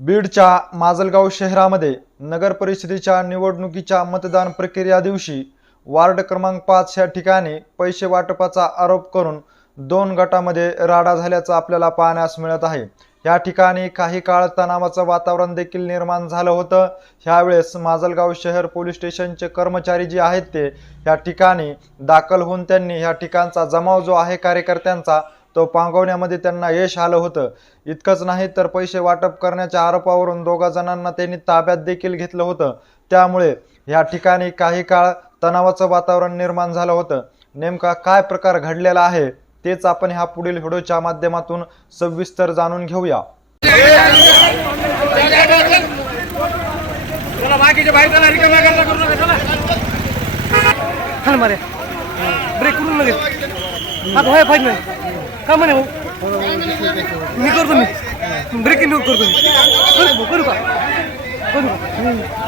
बीडच्या माजलगाव शहरामध्ये नगर परिषदेच्या निवडणुकीच्या मतदान प्रक्रिया दिवशी वार्ड क्रमांक पाच या ठिकाणी पैसे वाटपाचा आरोप करून दोन गटामध्ये राडा झाल्याचं आपल्याला पाहण्यास मिळत आहे. या ठिकाणी काही काळ तणावाचं वातावरण देखील निर्माण झालं होतं. ह्यावेळेस माजलगाव शहर पोलीस स्टेशनचे कर्मचारी जे आहेत ते या ठिकाणी दाखल होऊन त्यांनी ह्या ठिकाणचा जमाव जो आहे कार्यकर्त्यांचा तो पांगवण्यामध्ये त्यांना यश आलं होतं. इतकंच नाही तर पैसे वाटप करण्याच्या आरोपावरून दोघा जणांना त्यांनी ताब्यात देखील घेतलं होतं. त्यामुळे या ठिकाणी काही काळ तणावाचं वातावरण निर्माण झालं होतं. नेमका काय प्रकार घडलेला आहे तेच आपण ह्या पुढील व्हिडिओच्या माध्यमातून सविस्तर जाणून घेऊया. बाहेर ब्रेक करून का म्हणे भाऊ. मी करतो मी. ब्रेकिंग न्यू करतो मी. करू भाऊ, करू का? करू का?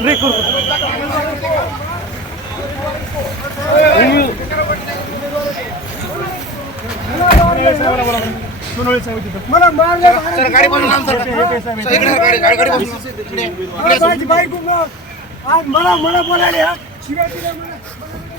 ब्रेक करतो. मला मला बोलायला हा.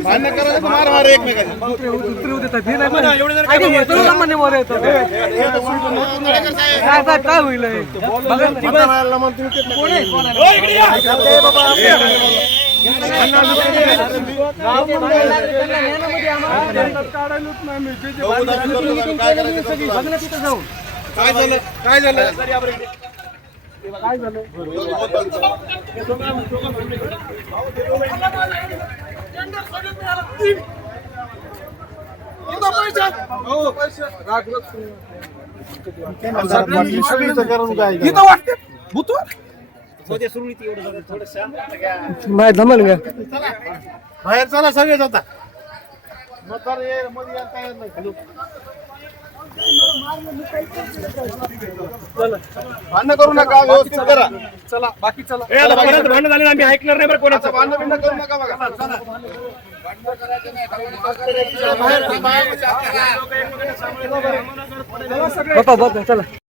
करायला तर मार मार हे. काय काय काय होईल हे? बघा, ती बस. काय करायचं काय झालं? काय झालं? नाही धमाल घ्या बाहेर चला सगळेच आता मतदार ये, मध्ये या, काय नाही. खाली. भांडणं करू नका व्यवस्थित करा. चला बाकी चला. कोणाचं भांडण झालं ना, आम्ही ऐकणार नाही बरं कोणाचं. भांडणं बिंडणं करू नका बघा. चला. बाहेर चला.